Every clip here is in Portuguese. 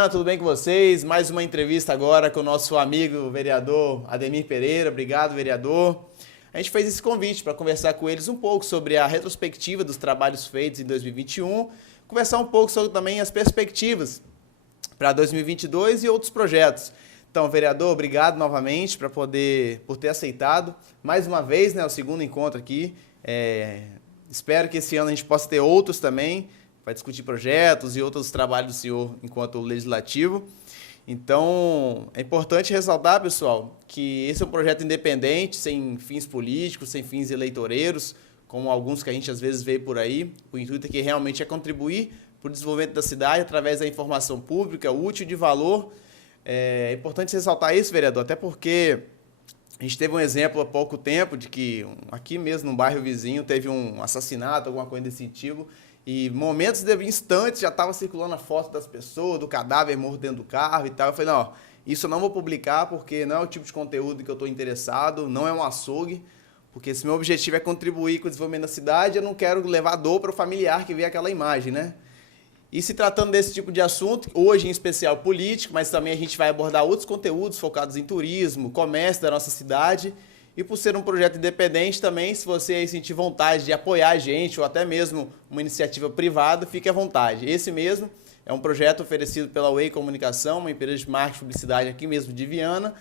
Viana, tudo bem com vocês? Mais uma entrevista agora com o nosso amigo vereador Ademir Pereira. Obrigado, vereador. A gente fez esse convite para conversar com eles um pouco sobre a retrospectiva dos trabalhos feitos em 2021, conversar um pouco sobre também as perspectivas para 2022 e outros projetos. Então, vereador, obrigado novamente por ter aceitado mais uma vez, né, o segundo encontro aqui. Espero que esse ano a gente possa ter outros também, para discutir projetos e outros trabalhos do senhor enquanto legislativo. Então, é importante ressaltar, pessoal, que esse é um projeto independente, sem fins políticos, sem fins eleitoreiros, como alguns que a gente às vezes vê por aí. O intuito aqui realmente é contribuir para o desenvolvimento da cidade através da informação pública, útil e de valor. É importante ressaltar isso, vereador, até porque a gente teve um exemplo há pouco tempo de que aqui mesmo, no bairro vizinho, teve um assassinato, alguma coisa desse tipo, e momentos, de instantes, já estava circulando a foto das pessoas, do cadáver morto dentro do carro e tal. Eu falei, não, isso eu não vou publicar porque não é o tipo de conteúdo que eu estou interessado, não é um açougue, porque se meu objetivo é contribuir com o desenvolvimento da cidade, eu não quero levar dor para o familiar que vê aquela imagem, né? E se tratando desse tipo de assunto, hoje em especial político, mas também a gente vai abordar outros conteúdos focados em turismo, comércio da nossa cidade. E por ser um projeto independente também, se você sentir vontade de apoiar a gente ou até mesmo uma iniciativa privada, fique à vontade. Esse mesmo é um projeto oferecido pela Way Comunicação, uma empresa de marketing e publicidade aqui mesmo de Viana.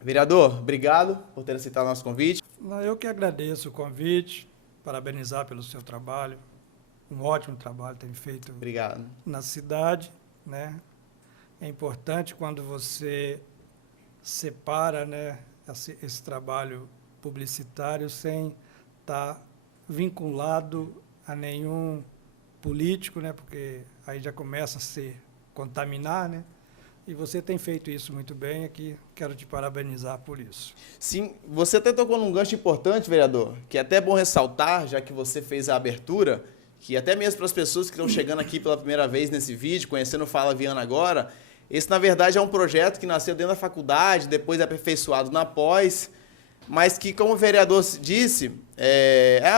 Vereador, obrigado por ter aceitado o nosso convite. Eu que agradeço o convite, parabenizar pelo seu trabalho. Um ótimo trabalho tem feito. Obrigado. Na cidade, né? É importante quando você separa, né, esse trabalho publicitário sem estar vinculado a nenhum político, né? Porque aí já começa a se contaminar, né? E você tem feito isso muito bem aqui, quero te parabenizar por isso. Sim, você até tocou num gancho importante, vereador, que é até bom ressaltar, já que você fez a abertura, que até mesmo para as pessoas que estão chegando aqui pela primeira vez nesse vídeo, conhecendo o Fala Viana agora, esse, na verdade, é um projeto que nasceu dentro da faculdade, depois é aperfeiçoado na pós, mas que, como o vereador disse,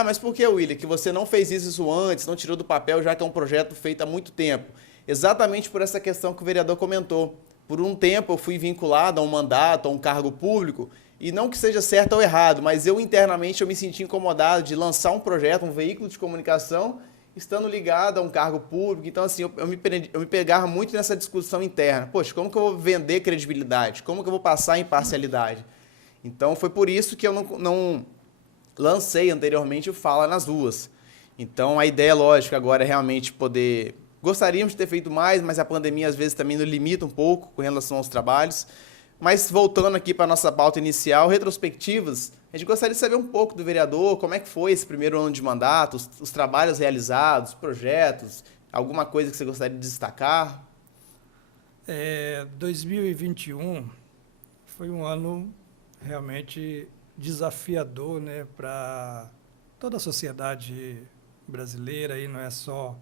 mas por que, William, que você não fez isso antes, não tirou do papel, já que é um projeto feito há muito tempo? Exatamente por essa questão que o vereador comentou. Por um tempo eu fui vinculado a um mandato, a um cargo público, e não que seja certo ou errado, mas eu internamente eu me senti incomodado de lançar um projeto, um veículo de comunicação, estando ligado a um cargo público. Então, assim, eu me pegava muito nessa discussão interna. Poxa, como que eu vou vender credibilidade? Como que eu vou passar imparcialidade? Então, foi por isso que eu não lancei anteriormente o Fala nas Ruas. Então, a ideia, lógico, agora é realmente poder... Gostaríamos de ter feito mais, mas a pandemia, às vezes, também nos limita um pouco com relação aos trabalhos. Mas, voltando aqui para a nossa pauta inicial, retrospectivas, a gente gostaria de saber um pouco do vereador, como é que foi esse primeiro ano de mandato, os trabalhos realizados, projetos, alguma coisa que você gostaria de destacar? 2021 foi um ano realmente desafiador, né, para toda a sociedade brasileira, e não é só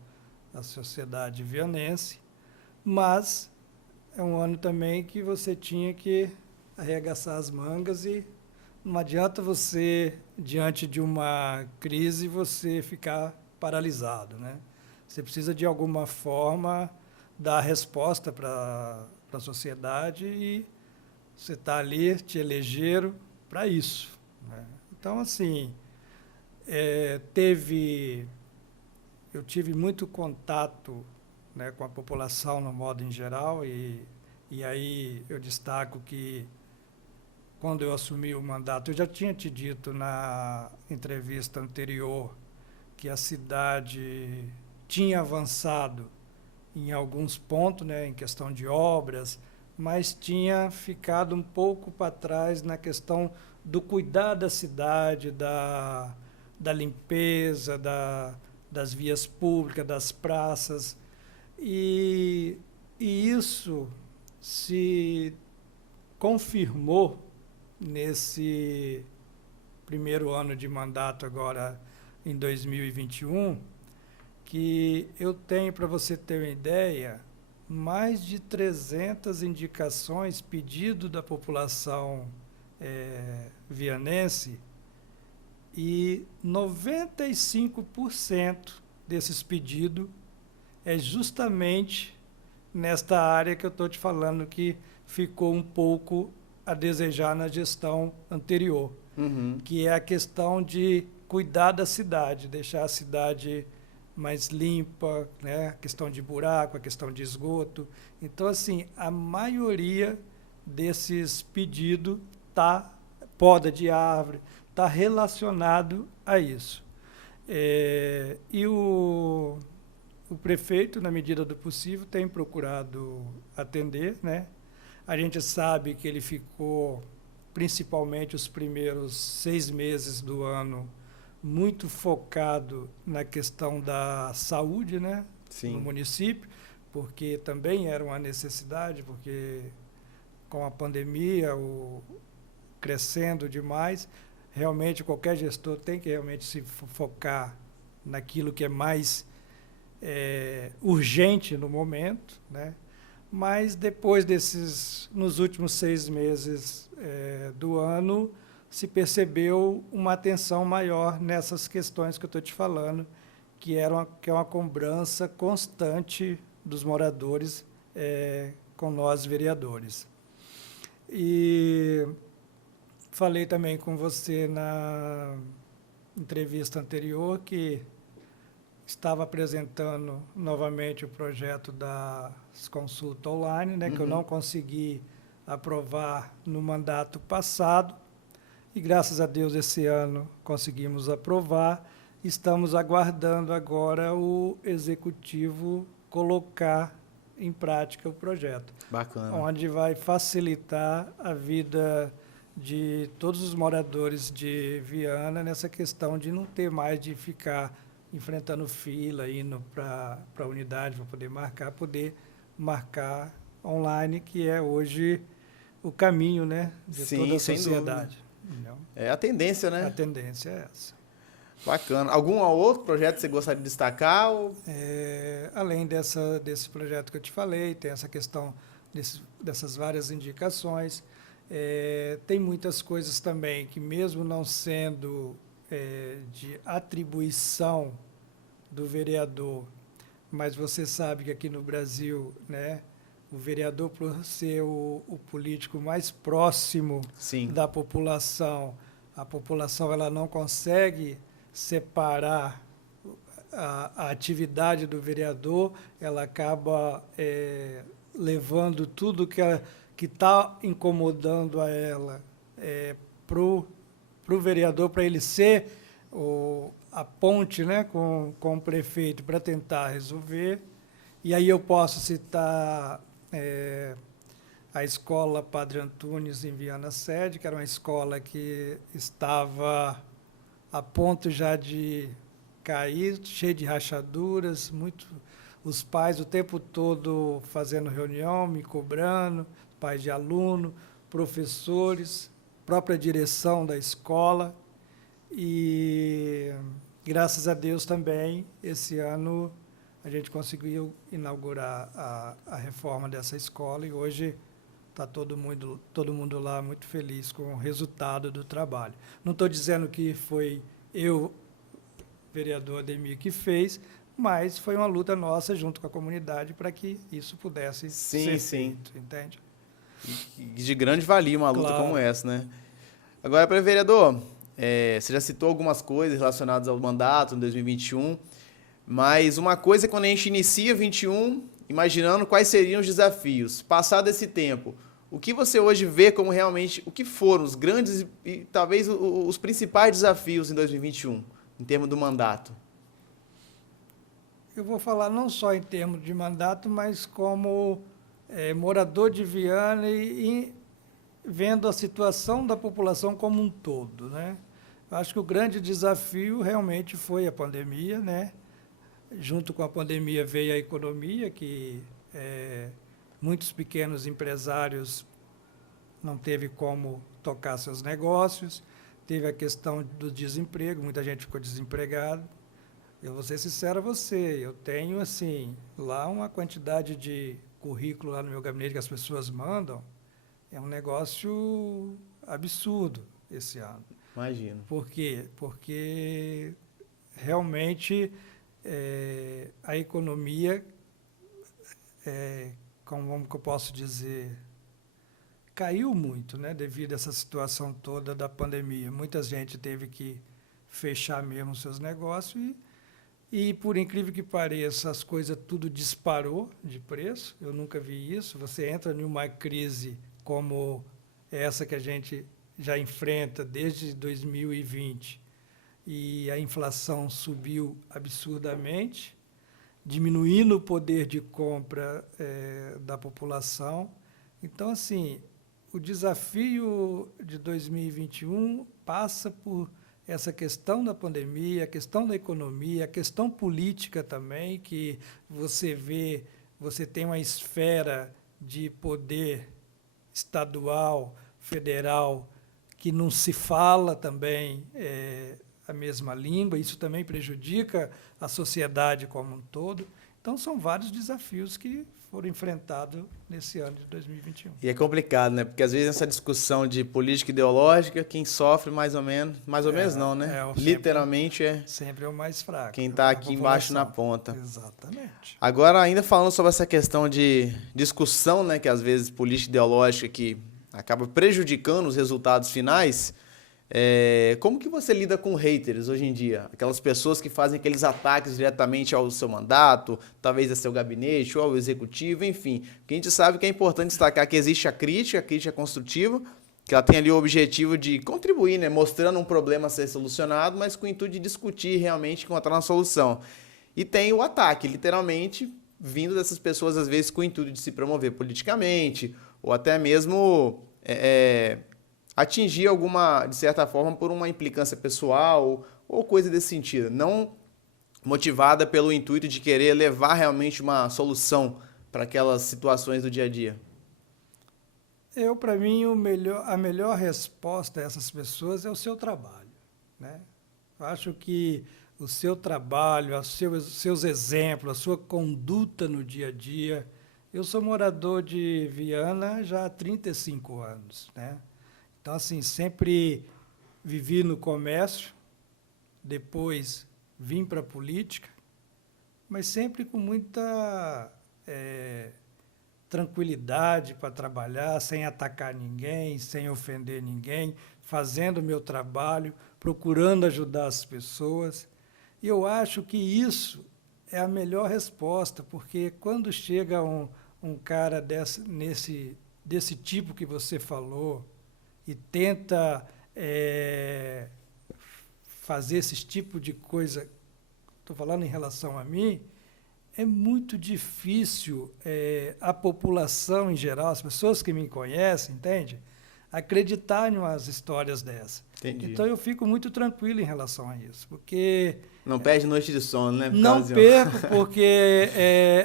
a sociedade vianense, mas é um ano também que você tinha que arregaçar as mangas e não adianta você, diante de uma crise, você ficar paralisado, né? Você precisa, de alguma forma, dar resposta para a sociedade e você está ali, te elegeram para isso, né? Então, assim, eu tive muito contato, né, com a população no modo em geral e aí eu destaco que quando eu assumi o mandato, eu já tinha te dito na entrevista anterior que a cidade tinha avançado em alguns pontos, né, em questão de obras, mas tinha ficado um pouco para trás na questão do cuidar da cidade, da limpeza, das vias públicas, das praças. E isso se confirmou nesse primeiro ano de mandato agora em 2021, que eu tenho, para você ter uma ideia, mais de 300 indicações, pedido da população vianense, e 95% desses pedidos é justamente nesta área que eu estou te falando que ficou um pouco a desejar na gestão anterior, que é a questão de cuidar da cidade, deixar a cidade mais limpa, né? A questão de buraco, a questão de esgoto. Então, assim, a maioria desses pedidos poda de árvore, está relacionado a isso. E o prefeito, na medida do possível, tem procurado atender, né? A gente sabe que ele ficou, principalmente os primeiros 6 meses do ano, muito focado na questão da saúde, né? Sim. No município, porque também era uma necessidade, porque com a pandemia, crescendo demais, realmente qualquer gestor tem que realmente se focar naquilo que é mais urgente no momento, né? Mas depois nos últimos 6 meses do ano, se percebeu uma atenção maior nessas questões que eu estou te falando, que é uma cobrança constante dos moradores com nós, vereadores. E falei também com você na entrevista anterior que estava apresentando novamente o projeto das consultas online, né, que eu não consegui aprovar no mandato passado, e graças a Deus esse ano conseguimos aprovar. Estamos aguardando agora o executivo colocar em prática o projeto. Bacana. Onde vai facilitar a vida de todos os moradores de Viana nessa questão de não ter mais de ficar enfrentando fila, indo para a unidade para poder marcar online, que é hoje o caminho, né, de toda a sociedade. É a tendência, né? A tendência é essa. Bacana. Algum outro projeto que você gostaria de destacar? Além desse projeto que eu te falei, tem essa questão dessas várias indicações. Tem muitas coisas também que, mesmo não sendo de atribuição do vereador, mas você sabe que aqui no Brasil, né, o vereador, por ser o político mais próximo da população, a população ela não consegue separar a atividade do vereador, ela acaba levando tudo que está incomodando a ela para o vereador, para ele ser a ponte, né, com o prefeito para tentar resolver. E aí eu posso citar a escola Padre Antunes em Viana Sede, que era uma escola que estava a ponto já de cair, cheia de rachaduras, os pais o tempo todo fazendo reunião, me cobrando, pais de aluno, professores, própria direção da escola. E, graças a Deus também, esse ano a gente conseguiu inaugurar a reforma dessa escola e hoje está todo mundo lá muito feliz com o resultado do trabalho. Não estou dizendo que foi vereador Ademir, que fez, mas foi uma luta nossa junto com a comunidade para que isso pudesse ser feito, entende? De grande valia uma luta como essa, né? Agora, para vereador, você já citou algumas coisas relacionadas ao mandato em 2021, mas uma coisa é quando a gente inicia 21, imaginando quais seriam os desafios. Passado esse tempo, o que você hoje vê como realmente, o que foram os grandes e talvez os principais desafios em 2021, em termos do mandato? Eu vou falar não só em termos de mandato, mas como morador de Viana e vendo a situação da população como um todo, né? Eu acho que o grande desafio realmente foi a pandemia, né? Junto com a pandemia veio a economia, que muitos pequenos empresários não teve como tocar seus negócios, teve a questão do desemprego, muita gente ficou desempregada. Eu vou ser sincero a você, eu tenho, assim, lá uma quantidade de currículo lá no meu gabinete que as pessoas mandam, é um negócio absurdo esse ano. Imagino. Por quê? Porque realmente a economia como que eu posso dizer, caiu muito, né, devido a essa situação toda da pandemia. Muita gente teve que fechar mesmo seus negócios e, por incrível que pareça, as coisas tudo disparou de preço. Eu nunca vi isso. Você entra em uma crise como essa que a gente já enfrenta desde 2020 e a inflação subiu absurdamente, diminuindo o poder de compra da população. Então, assim, o desafio de 2021 passa por essa questão da pandemia, a questão da economia, a questão política também, que você vê, você tem uma esfera de poder estadual, federal, que não se fala também a mesma língua, isso também prejudica a sociedade como um todo. Então, são vários desafios que foram enfrentados nesse ano de 2021. E é complicado, né? Porque às vezes essa discussão de política ideológica, quem sofre mais ou menos não, né? Literalmente sempre é o mais fraco. Quem está aqui embaixo na ponta. Exatamente. Agora, ainda falando sobre essa questão de discussão, né? Que às vezes política ideológica que acaba prejudicando os resultados finais. Como que você lida com haters hoje em dia? Aquelas pessoas que fazem aqueles ataques diretamente ao seu mandato, talvez ao seu gabinete ou ao executivo, enfim. Porque a gente sabe que é importante destacar que existe a crítica construtiva, que ela tem ali o objetivo de contribuir, né? Mostrando um problema a ser solucionado, mas com o intuito de discutir realmente e encontrar uma solução. E tem o ataque, literalmente, vindo dessas pessoas, às vezes, com o intuito de se promover politicamente, ou até mesmo atingir alguma, de certa forma, por uma implicância pessoal ou coisa desse sentido, não motivada pelo intuito de querer levar realmente uma solução para aquelas situações do dia a dia. Para mim, a melhor resposta a essas pessoas é o seu trabalho, né? Eu acho que o seu trabalho, os seus exemplos, a sua conduta no dia a dia. Eu sou morador de Viana já há 35 anos, né? Então, assim, sempre vivi no comércio, depois vim para a política, mas sempre com muita tranquilidade para trabalhar, sem atacar ninguém, sem ofender ninguém, fazendo o meu trabalho, procurando ajudar as pessoas. E eu acho que isso é a melhor resposta, porque quando chega um cara desse tipo que você falou, e tenta fazer esse tipo de coisa, estou falando em relação a mim, é muito difícil a população em geral, as pessoas que me conhecem, entende? Acreditar em umas histórias dessas. Entendi. Então eu fico muito tranquilo em relação a isso, porque... Não perde noite de sono, né? Não perco, porque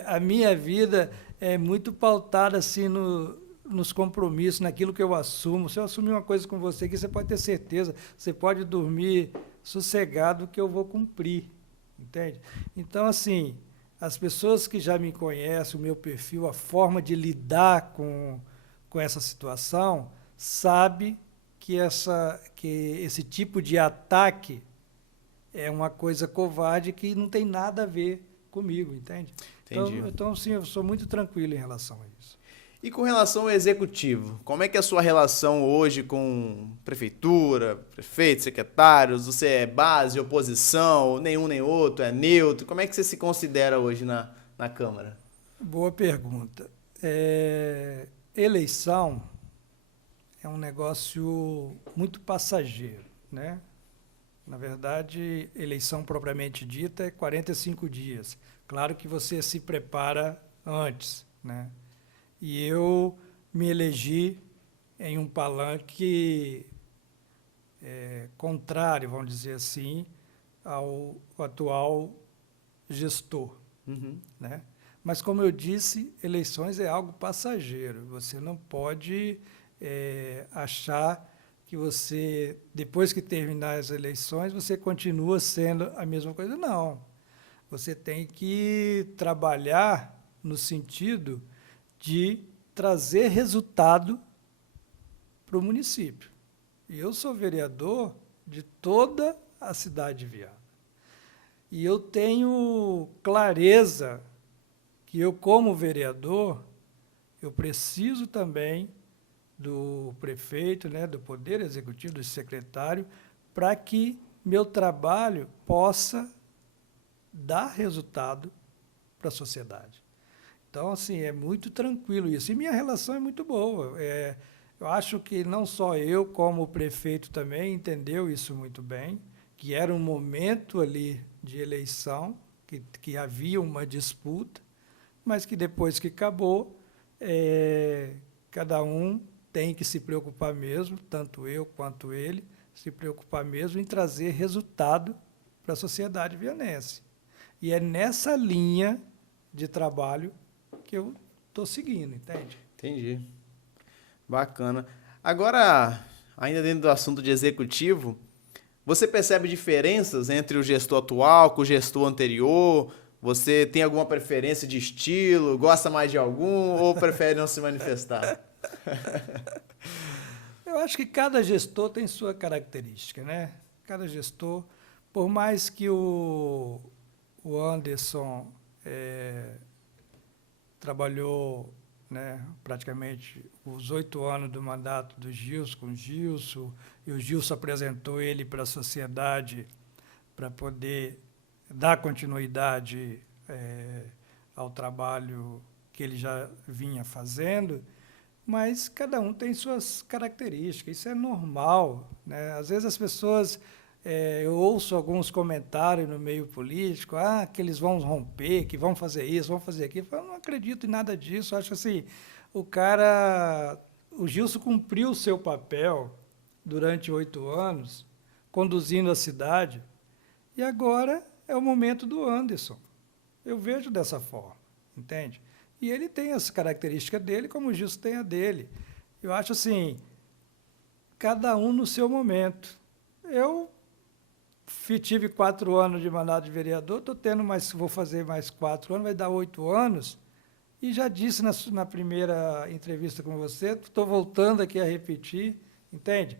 a minha vida é muito pautada assim nos compromissos, naquilo que eu assumo. Se eu assumir uma coisa com você aqui, você pode ter certeza, você pode dormir sossegado que eu vou cumprir, entende? Então, assim, as pessoas que já me conhecem, o meu perfil, a forma de lidar com essa situação, sabe que esse tipo de ataque é uma coisa covarde que não tem nada a ver comigo, entende? Entendi. Então, sim, eu sou muito tranquilo em relação a isso. E com relação ao executivo, como é que é a sua relação hoje com prefeitura, prefeitos, secretários? Você é base, oposição, nenhum nem outro, é neutro? Como é que você se considera hoje na Câmara? Boa pergunta. Eleição é um negócio muito passageiro, né? Na verdade, eleição propriamente dita é 45 dias. Claro que você se prepara antes, né? E eu me elegi em um palanque contrário, vamos dizer assim, ao atual gestor, né? Mas, como eu disse, eleições é algo passageiro. Você não pode achar que você, depois que terminar as eleições, você continua sendo a mesma coisa. Não. Você tem que trabalhar no sentido de trazer resultado para o município. E eu sou vereador de toda a cidade de Viana. E eu tenho clareza que eu, como vereador, eu preciso também do prefeito, né, do Poder Executivo, do secretário, para que meu trabalho possa dar resultado para a sociedade. Então, assim, é muito tranquilo isso. E minha relação é muito boa. Eu acho que não só eu, como o prefeito também entendeu isso muito bem, que era um momento ali de eleição, que havia uma disputa, mas que depois que acabou, cada um tem que se preocupar mesmo, tanto eu quanto ele, se preocupar mesmo em trazer resultado para a sociedade vianense. E é nessa linha de trabalho que eu estou seguindo, entende? Entendi. Bacana. Agora, ainda dentro do assunto de executivo, você percebe diferenças entre o gestor atual com o gestor anterior? Você tem alguma preferência de estilo? Gosta mais de algum ou prefere não se manifestar? Eu acho que cada gestor tem sua característica, né? Cada gestor, por mais que o Anderson trabalhou, né, praticamente os 8 anos do mandato do Gilson com o Gilson, e o Gilson apresentou ele para a sociedade para poder dar continuidade ao trabalho que ele já vinha fazendo, mas cada um tem suas características, isso é normal, né? Às vezes as pessoas, eu ouço alguns comentários no meio político, que eles vão romper, que vão fazer isso, vão fazer aquilo. Eu não acredito em nada disso, acho assim, o Gilson cumpriu o seu papel durante 8 anos, conduzindo a cidade, e agora é o momento do Anderson. Eu vejo dessa forma, entende? E ele tem as características dele, como o Gilson tem a dele. Eu acho assim, cada um no seu momento. Eu tive 4 anos de mandato de vereador, vou fazer mais 4 anos, vai dar 8 anos, e já disse na primeira entrevista com você, estou voltando aqui a repetir, entende?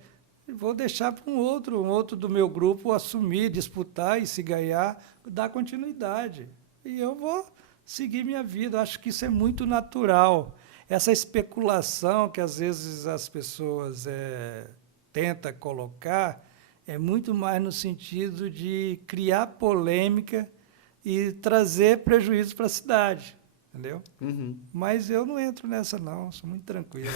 Vou deixar para um outro do meu grupo assumir, disputar e, se ganhar, dar continuidade. E eu vou seguir minha vida. Acho que isso é muito natural. Essa especulação que, às vezes, as pessoas tentam colocar é muito mais no sentido de criar polêmica e trazer prejuízo para a cidade, entendeu? Uhum. Mas eu não entro nessa, não. Sou muito tranquilo.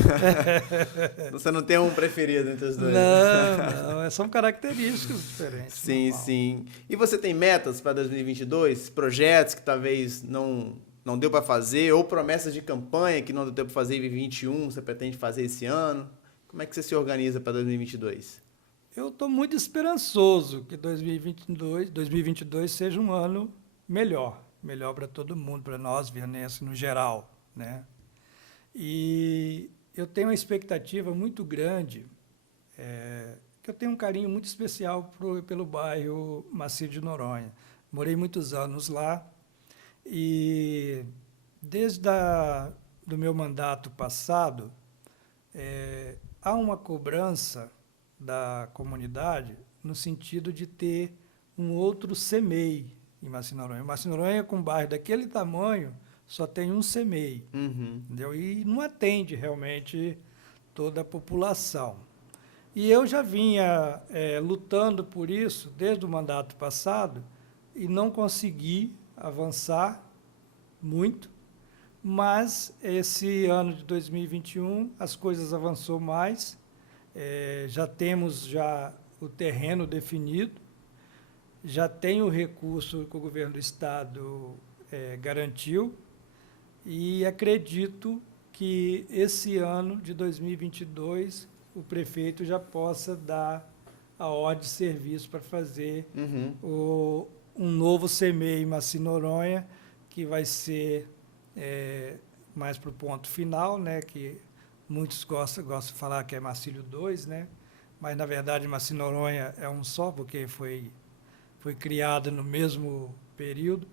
Você não tem um preferido entre os dois? Não. São características diferentes. Sim, normal. sim. E você tem metas para 2022? Projetos que talvez não deu para fazer? Ou promessas de campanha que não deu para fazer em 2021, você pretende fazer esse ano? Como é que você se organiza para 2022? Eu estou muito esperançoso que 2022 seja um ano melhor para todo mundo, para nós, vianenses, no geral, né? E eu tenho uma expectativa muito grande, que eu tenho um carinho muito especial pelo bairro Macio de Noronha. Morei muitos anos lá e, desde do meu mandato passado, há uma cobrança da comunidade no sentido de ter um outro CEMEI em Macio de Noronha. Macio de Noronha, com um bairro daquele tamanho, só tem um CEMEI, entendeu? E não atende realmente toda a população. E eu já vinha lutando por isso desde o mandato passado e não consegui avançar muito, mas esse ano de 2021 as coisas avançou mais. Já temos o terreno definido, já tem o recurso que o governo do Estado garantiu, e acredito que esse ano de 2022 o prefeito já possa dar a ordem de serviço para fazer um novo CEMEI em Macio Noronha, que vai ser mais para o ponto final, né, que muitos gostam de falar que é Marcílio 2, né? Mas, na verdade, Macio Noronha é um só, porque foi criado no mesmo período.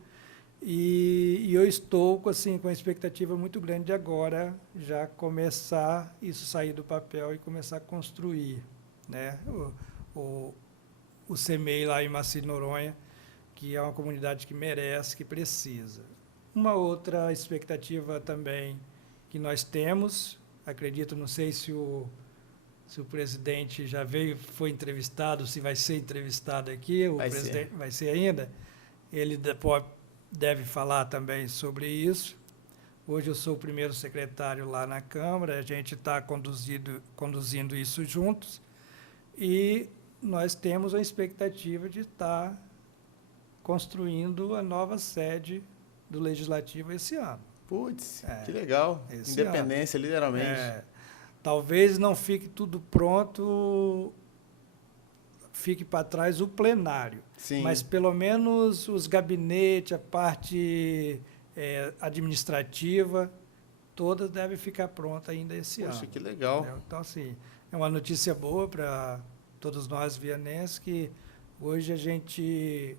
E eu estou com a expectativa muito grande de agora já começar isso sair do papel e começar a construir, né? O CEMEI lá em Macio Noronha, que é uma comunidade que merece, que precisa. Uma outra expectativa também que nós temos. Acredito, não sei se o presidente já foi entrevistado, se vai ser entrevistado aqui, o presidente vai ser ainda. Ele deve falar também sobre isso. Hoje eu sou o primeiro secretário lá na Câmara, a gente está conduzindo isso juntos e nós temos a expectativa de estar construindo a nova sede do Legislativo esse ano. Putz, que legal. Independência, ano. Literalmente. Talvez não fique tudo pronto, fique para trás o plenário. Sim. Mas pelo menos os gabinetes, a parte administrativa, todas devem ficar prontas ainda esse ano. Poxa, que legal. Então, assim, é uma notícia boa para todos nós vianenses, que hoje a gente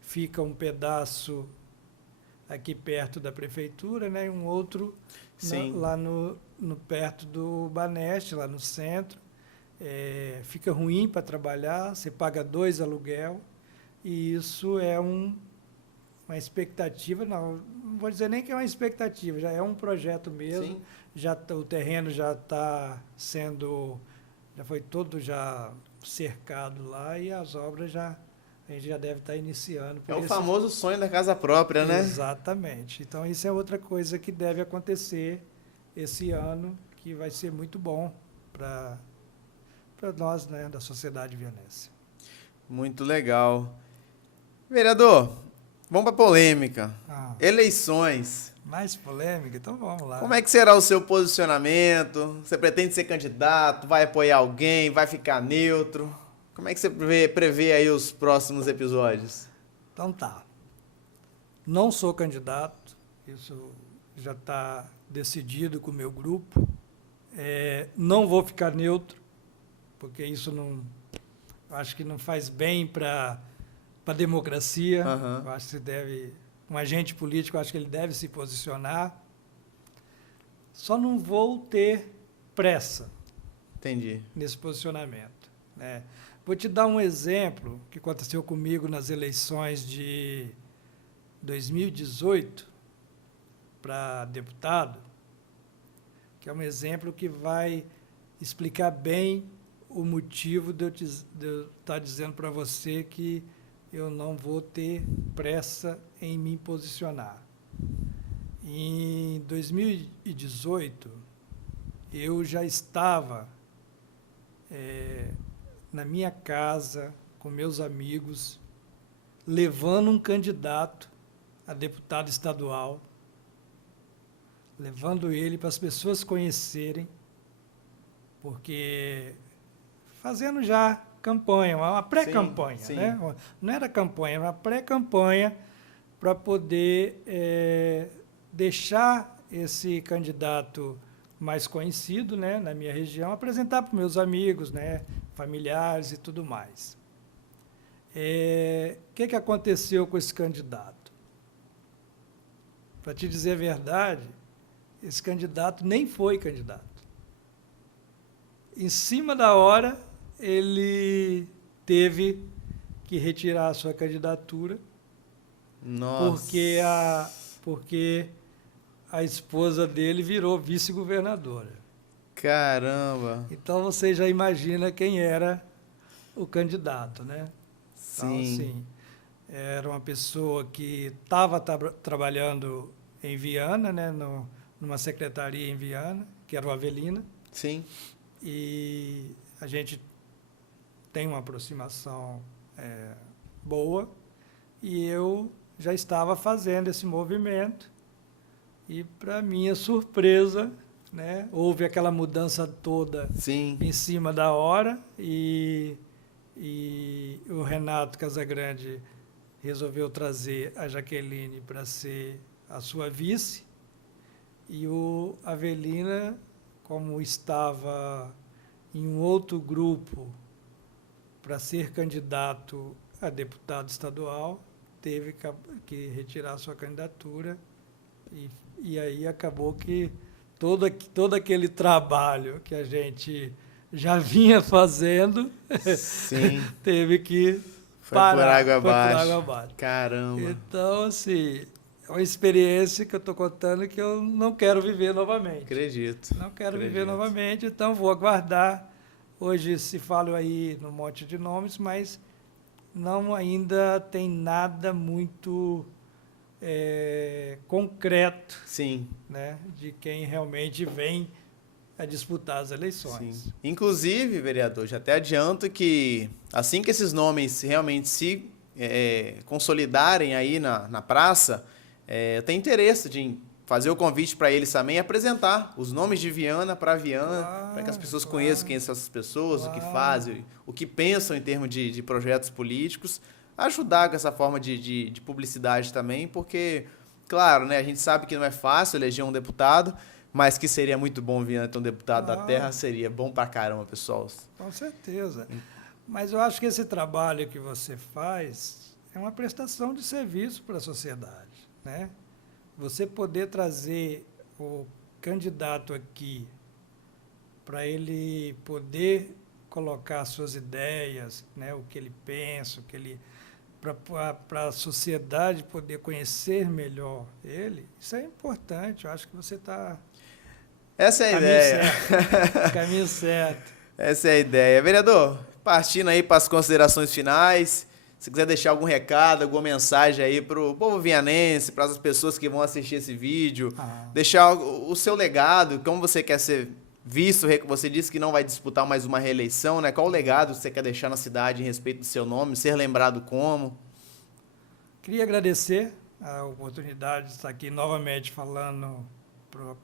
fica um pedaço aqui perto da prefeitura, né, e um outro lá perto do Baneste, lá no centro. Fica ruim para trabalhar, você paga 2 aluguel, e isso é uma expectativa, não vou dizer nem que é uma expectativa, já é um projeto mesmo. O terreno já está sendo, já foi todo já cercado lá, e as obras a gente já deve estar iniciando. É o famoso sonho da casa própria, né? Exatamente. Então, isso é outra coisa que deve acontecer esse ano, que vai ser muito bom para nós, né, da sociedade vianense. Muito legal. Vereador, vamos para polêmica. Eleições. Mais polêmica? Então vamos lá. Como é que será o seu posicionamento? Você pretende ser candidato? Vai apoiar alguém? Vai ficar neutro? Como é que você prevê aí os próximos episódios? Então tá. Não sou candidato, isso já está decidido com o meu grupo. Não vou ficar neutro, porque isso acho que não faz bem para a democracia. Uhum. Eu acho que um agente político, acho que ele deve se posicionar. Só não vou ter pressa. Entendi. Nesse posicionamento, né? Vou te dar um exemplo que aconteceu comigo nas eleições de 2018 para deputado, que é um exemplo que vai explicar bem o motivo de eu estar dizendo para você que eu não vou ter pressa em me posicionar. Em 2018, eu já estava na minha casa, com meus amigos, levando um candidato a deputado estadual, levando ele para as pessoas conhecerem, porque fazendo já campanha, uma pré-campanha, né? Não era campanha, era uma pré-campanha para poder deixar esse candidato mais conhecido, né, na minha região, apresentar para os meus amigos, né, familiares e tudo mais. O que aconteceu com esse candidato? Para te dizer a verdade, esse candidato nem foi candidato. Em cima da hora, ele teve que retirar a sua candidatura. Nossa. Porque a esposa dele virou vice-governadora. Caramba! Então, você já imagina quem era o candidato, né? Sim. Então, assim, era uma pessoa que estava trabalhando em Viana, né? Numa secretaria em Viana, que era o Avelina. Sim. E a gente tem uma aproximação boa, e eu já estava fazendo esse movimento, e, para minha surpresa, né, houve aquela mudança toda. Sim. Em cima da hora, e o Renato Casagrande resolveu trazer a Jaqueline para ser a sua vice, e o Avelina, como estava em um outro grupo para ser candidato a deputado estadual, teve que retirar sua candidatura, e aí acabou que todo aquele trabalho que a gente já vinha fazendo teve que parar. Foi por água abaixo. Caramba! Então, assim, com a experiência que eu estou contando, que eu não quero viver novamente. Acredito. Não quero Acredito. viver novamente, então vou aguardar. Hoje se fala aí num monte de nomes, mas não ainda tem nada muito concreto, Sim. né, de quem realmente vem a disputar as eleições. Sim. Inclusive, vereador, já até adianto que assim que esses nomes realmente se consolidarem aí na praça, eu tenho interesse de fazer o convite para eles também, apresentar os nomes de Viana para Viana, para que as pessoas conheçam quem são essas pessoas, o que fazem, o que pensam em termos de projetos políticos, ajudar com essa forma de publicidade também, porque, claro, né, a gente sabe que não é fácil eleger um deputado, mas que seria muito bom Viana ter um deputado da terra, seria bom pra caramba, pessoal. Com certeza. Mas eu acho que esse trabalho que você faz é uma prestação de serviço para a sociedade, né? Você poder trazer o candidato aqui para ele poder colocar suas ideias, né, o que ele pensa, para a sociedade poder conhecer melhor ele, isso é importante. Eu acho que você está essa é a ideia. Caminho certo. Essa é a ideia. Vereador, partindo aí para as considerações finais, se quiser deixar algum recado, alguma mensagem aí para o povo vianense, para as pessoas que vão assistir esse vídeo, deixar o seu legado, como você quer ser visto, você disse que não vai disputar mais uma reeleição, né? Qual o legado que você quer deixar na cidade em respeito do seu nome, ser lembrado como? Queria agradecer a oportunidade de estar aqui novamente falando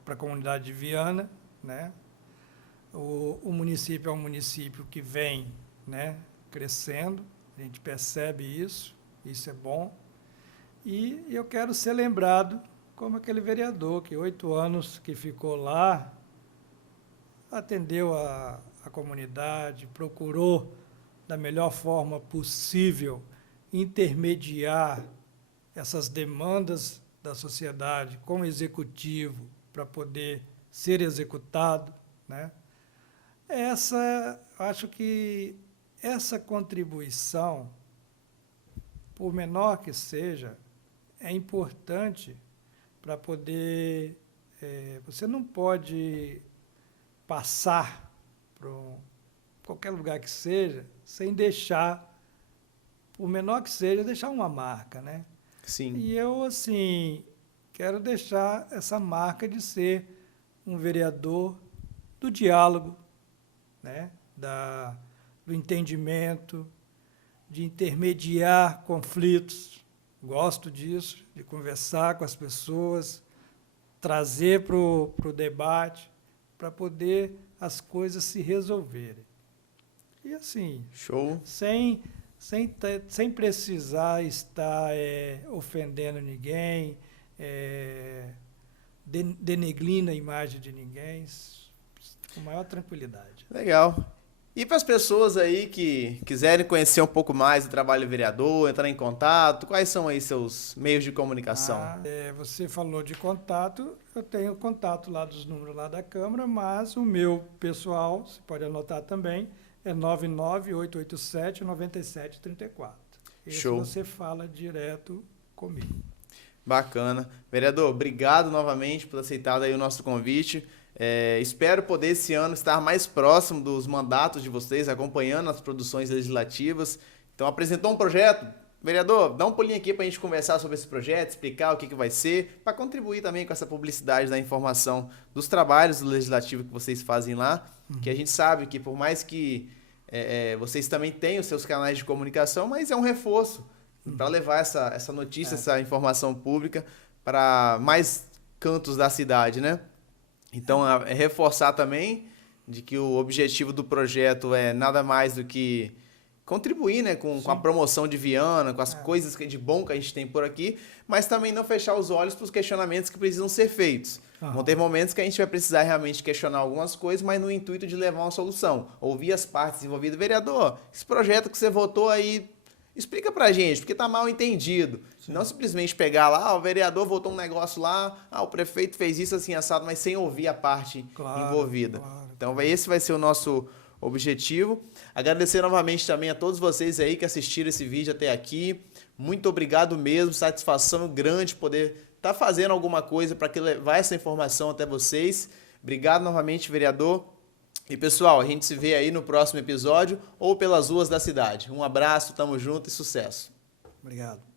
para a comunidade de Viana, né? O município é um município que vem, né, crescendo, a gente percebe isso é bom. E eu quero ser lembrado como aquele vereador que 8 anos que ficou lá, atendeu a comunidade, procurou da melhor forma possível intermediar essas demandas da sociedade com o executivo para poder ser executado, né? Acho que essa contribuição, por menor que seja, é importante para poder... você não pode passar para qualquer lugar que seja sem deixar, por menor que seja, deixar uma marca, né? Sim. E eu, assim, quero deixar essa marca de ser um vereador do diálogo, né? Do entendimento, de intermediar conflitos. Gosto disso, de conversar com as pessoas, trazer para o debate, para poder as coisas se resolverem. E assim, show, sem precisar estar ofendendo ninguém, denegrindo a imagem de ninguém, com maior tranquilidade. Legal. E para as pessoas aí que quiserem conhecer um pouco mais do trabalho do vereador, entrar em contato, quais são aí seus meios de comunicação? Você falou de contato, eu tenho contato lá dos números lá da Câmara, mas o meu pessoal, você pode anotar também, é 99887-9734. Show. Você fala direto comigo. Bacana. Vereador, obrigado novamente por aceitar aí o nosso convite. Espero poder esse ano estar mais próximo dos mandatos de vocês, acompanhando as produções legislativas. Então, apresentou um projeto? Vereador, dá um pulinho aqui para a gente conversar sobre esse projeto, explicar o que vai ser, para contribuir também com essa publicidade da informação dos trabalhos legislativos que vocês fazem lá, que a gente sabe que por mais que vocês também têm os seus canais de comunicação, mas é um reforço para levar essa notícia, essa informação pública para mais cantos da cidade, né? Então, reforçar também de que o objetivo do projeto é nada mais do que contribuir, né, com a promoção de Viana, com as coisas de bom que a gente tem por aqui, mas também não fechar os olhos para os questionamentos que precisam ser feitos. Vão ter momentos que a gente vai precisar realmente questionar algumas coisas, mas no intuito de levar uma solução. Ouvir as partes envolvidas. Vereador, esse projeto que você votou aí, explica pra gente, porque tá mal entendido. Sim. Não simplesmente pegar lá, o vereador votou um negócio lá, o prefeito fez isso assim assado, mas sem ouvir a parte envolvida. Claro. Então esse vai ser o nosso objetivo. Agradecer novamente também a todos vocês aí que assistiram esse vídeo até aqui. Muito obrigado mesmo, satisfação grande poder está fazendo alguma coisa para levar essa informação até vocês. Obrigado novamente, vereador. E pessoal, a gente se vê aí no próximo episódio ou pelas ruas da cidade. Um abraço, tamo junto e sucesso. Obrigado.